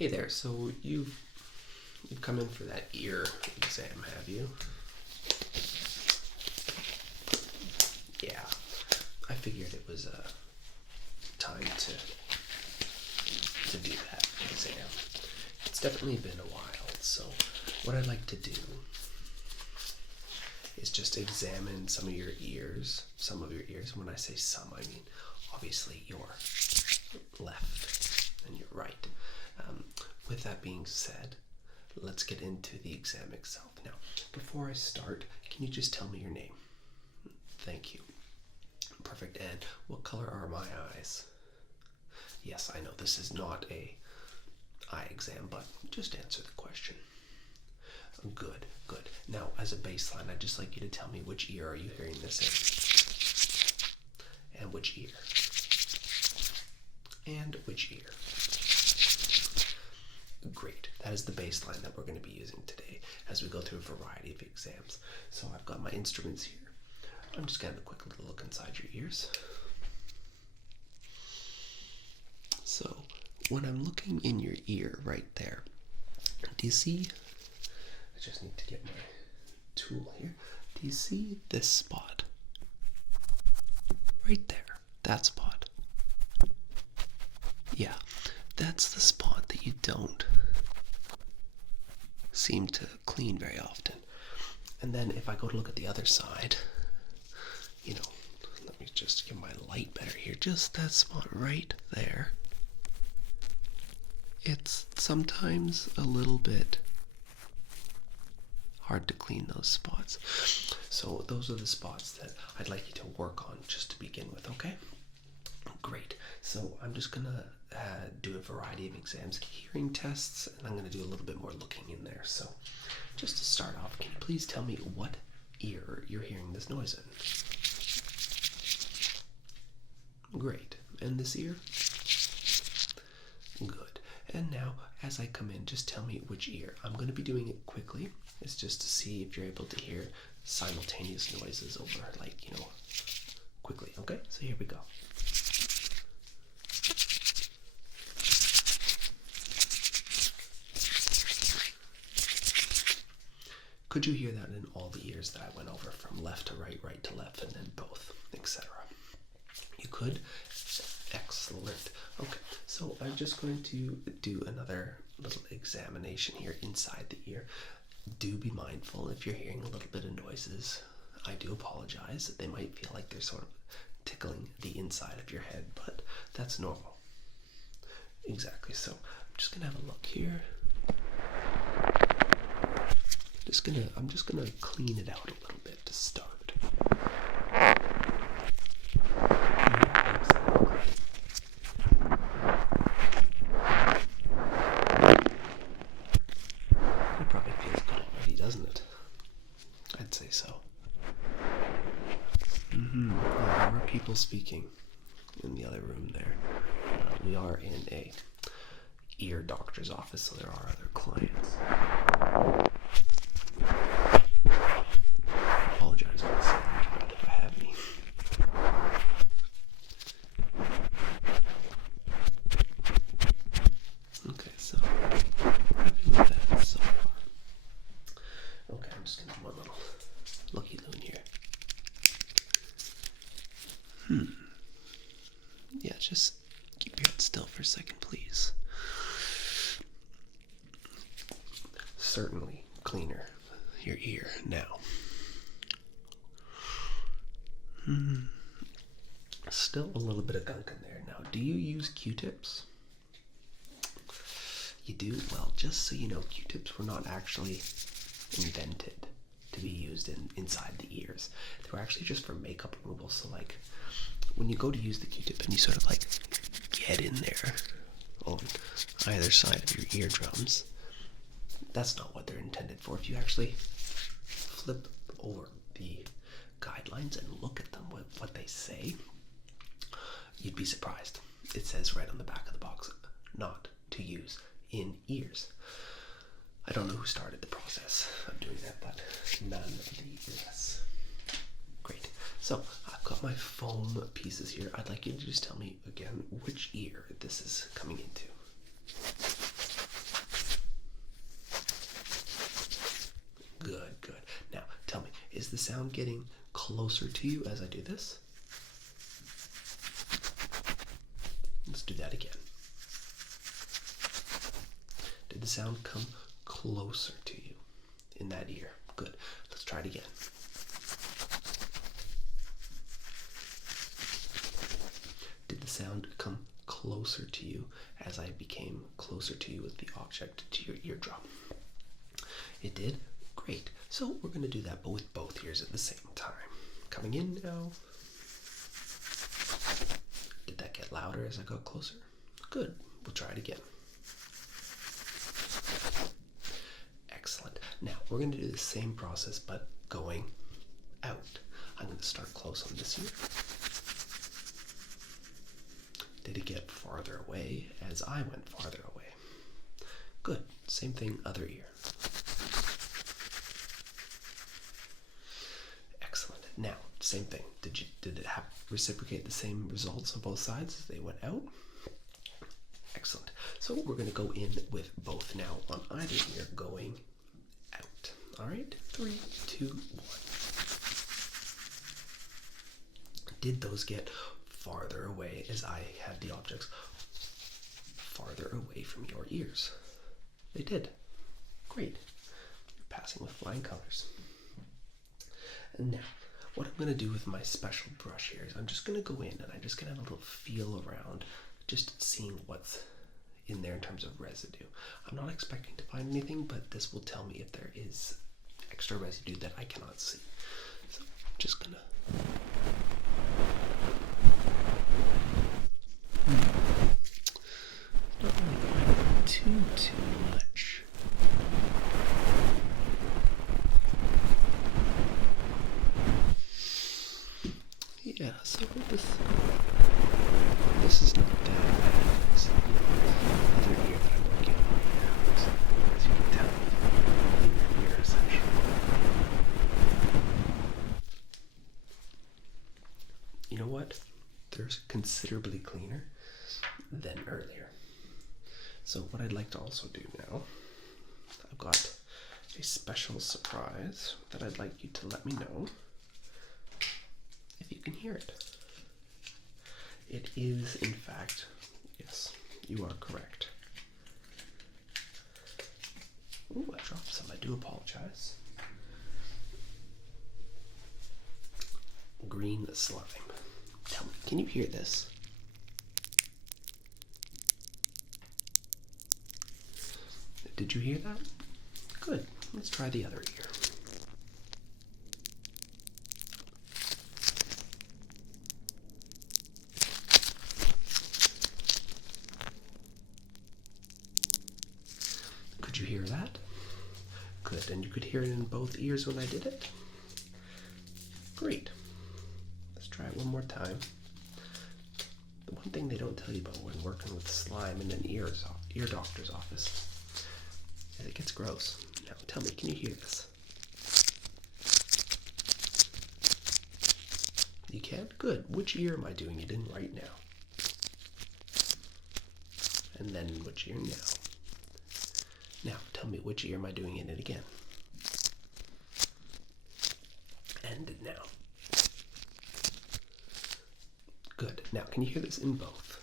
Hey there, so you've come in for that ear exam, have you? Yeah, I figured it was time to do that exam. It's definitely been a while, so what I'd like to do is just examine some of your ears. When I say some, I mean obviously your left and your right. With that being said, let's get into the exam itself. Now, before I start, can you just tell me your name? Thank you. Perfect. And what color are my eyes? Yes, I know this is not a eye exam, but just answer the question. Good, good. Now, as a baseline, I'd just like you to tell me which ear are you hearing this in? And which ear? And which ear? Great. That is the baseline that we're going to be using today as we go through a variety of exams. So I've got my instruments here. I'm just going to have a quick little look inside your ears. So when I'm looking in your ear right there, do you see? I just need to get my tool here. Do you see this spot? Right there. That spot. Yeah, that's the spot that you don't seem to clean very often. And then if I go to look at the other side, let me just get my light better here. Just that spot right there. It's sometimes a little bit hard to clean those spots. So those are the spots that I'd like you to work on just to begin with, okay? Great. So I'm just gonna do a variety of exams, hearing tests, and I'm gonna do a little bit more looking in there. So just to start off, can you please tell me what ear you're hearing this noise in? Great. And this ear? Good. And now, as I come in, just tell me which ear. I'm going to be doing it quickly. It's just to see if you're able to hear simultaneous noises over, quickly. Okay? So here we go. Could you hear that in all the ears that I went over, from left to right, right to left, and then both, etc.? You could? Excellent. Okay, so I'm just going to do another little examination here inside the ear. Do be mindful if you're hearing a little bit of noises. I do apologize. They might feel like they're sort of tickling the inside of your head, but that's normal. Exactly. So I'm just gonna have a look here. I'm just gonna clean it out a little bit to start. It probably feels good already, doesn't it? I'd say so. There are people speaking in the other room there. We are in a ear doctor's office, so there are other clients. I apologize for the sound, but if I have any. Okay, so happy with that so far. Okay, I'm just gonna do one little looky-loon here. Yeah, just keep your head still for a second, please. Certainly cleaner your ear now. Still a little bit of gunk in there. Now, do you use Q-tips? You do? Well, just so you know, Q-tips were not actually invented to be used inside the ears. They were actually just for makeup removal. So when you go to use the Q-tip and you sort of get in there on either side of your eardrums, that's not what they're intended for. If you actually flip over the guidelines and look at them, what they say, you'd be surprised. It says right on the back of the box, not to use in ears. I don't know who started the process of doing that, but none the less. Great. So I've got my foam pieces here. I'd like you to just tell me again which ear this is coming into. Is the sound getting closer to you as I do this? Let's do that again. Did the sound come closer to you in that ear? Good. Let's try it again. Did the sound come closer to you as I became closer to you with the object to your eardrum? It did? Great. So we're going to do that but with both ears at the same time. Coming in now. Did that get louder as I got closer? Good. We'll try it again. Excellent. Now we're going to do the same process but going out. I'm going to start close on this ear. Did it get farther away as I went farther away? Good. Same thing, other ear. Excellent. Now, same thing. Did it reciprocate the same results on both sides as they went out? Excellent. So we're going to go in with both now on either ear going out. All right. 3, 2, 1. Did those get farther away as I had the objects farther away from your ears? They did. Great. You're passing with flying colors. And now, what I'm going to do with my special brush here is I'm just going to go in and I'm just going to have a little feel around, just seeing what's in there in terms of residue. I'm not expecting to find anything, but this will tell me if there is extra residue that I cannot see. So I'm just going to... Not really finding too much. Yeah, so this is not that bad. It's other ear that I'm working on right now. As you can tell, in your ear essentially. You know what? They're considerably cleaner than earlier. So what I'd like to also do now, I've got a special surprise that I'd like you to let me know if you can hear it. It is, in fact, yes, you are correct. Ooh, I dropped some. I do apologize. Green slime. Tell me, can you hear this? Did you hear that? Good. Let's try the other ear. Could you hear that? Good. And you could hear it in both ears when I did it? Great. Let's try it one more time. The one thing they don't tell you about when working with slime in an ear doctor's office is it gets gross. Now tell me, can you hear this? You can? Good. Which ear am I doing it in right now? And then which ear now? Now tell me, which ear am I doing it in again? And now. Good. Now, can you hear this in both?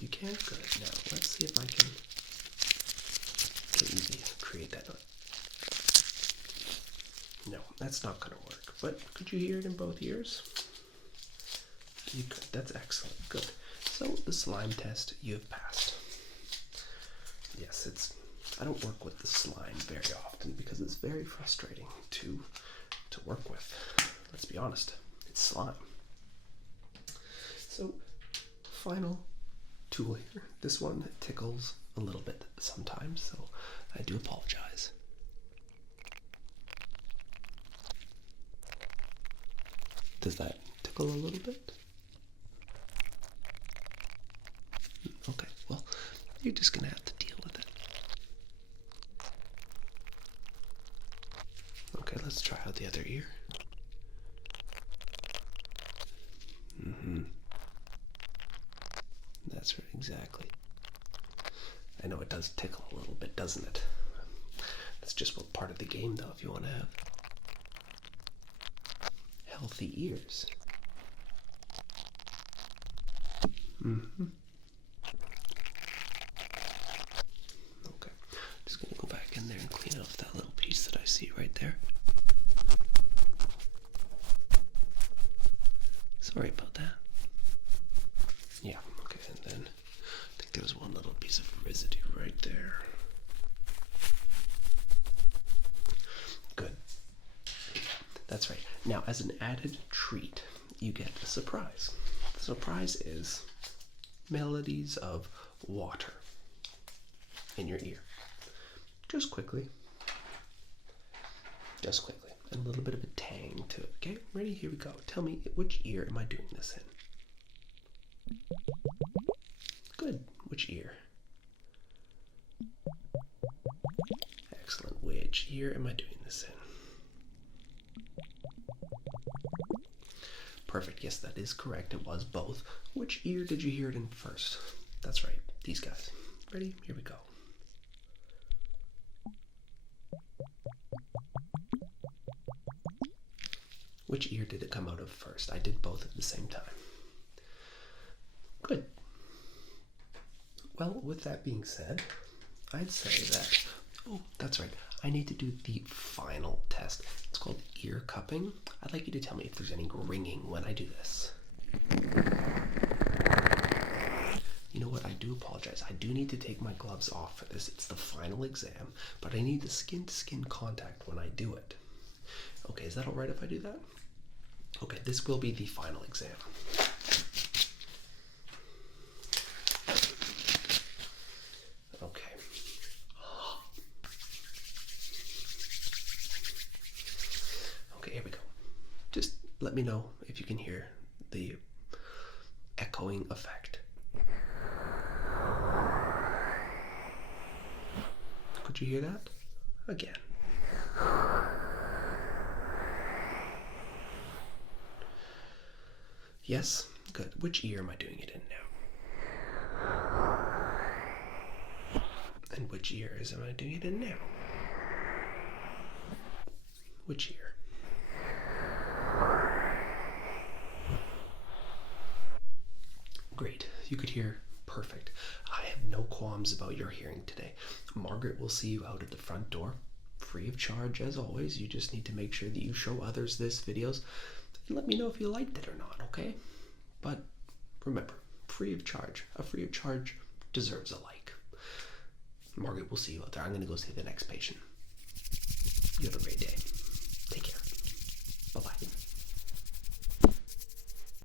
You can? Good. Now, let's see if I can easy create that noise. No, that's not going to work. But could you hear it in both ears? You could. That's excellent. Good. So, the slime test, you have passed. Yes, I don't work with the slime very often because it's very frustrating to work with. Let's be honest, it's slime. So, final tool here. This one tickles a little bit sometimes, so I do apologize. Does that tickle a little bit? Okay, well, you're just gonna have to deal with it. Okay, let's try out the other ear. That's right, exactly. I know it does tickle a little bit, doesn't it? That's just what part of the game, though, if you want to have healthy ears. Okay, just gonna go back in there and clean off that little piece that I see right there. Sorry about that. Yeah, okay, and then I think there's one little piece of residue right there. Good. That's right. Now, as an added treat, you get a surprise. The surprise is melodies of water in your ear. Just quickly. Just quickly. And a little bit of a tang to it. Okay, ready? Here we go. Tell me, which ear am I doing this in? Good. Which ear? Excellent. Which ear am I doing this in? Perfect. Yes, that is correct. It was both. Which ear did you hear it in first? That's right. These guys. Ready? Here we go. Which ear did it come out of first? I did both at the same time. Good. Well, with that being said, I'd say that, oh, that's right, I need to do the final test. It's called ear cupping. I'd like you to tell me if there's any ringing when I do this. You know what, I do apologize. I do need to take my gloves off for this. It's the final exam, but I need the skin-to-skin contact when I do it. Okay, is that all right if I do that? Okay, this will be the final exam. Okay. Okay, here we go. Just let me know if you can hear the echoing effect. Could you hear that? Again. Yes? Good. Which ear am I doing it in now? And which ears am I doing it in now? Which ear? Great. You could hear perfect. I have no qualms about your hearing today. Margaret will see you out at the front door, free of charge as always. You just need to make sure that you show others this videos. And let me know if you liked it or not, okay? But remember, free of charge. A free of charge deserves a like. Margaret will see you out there. I'm going to go see the next patient. You have a great day. Take care. Bye-bye.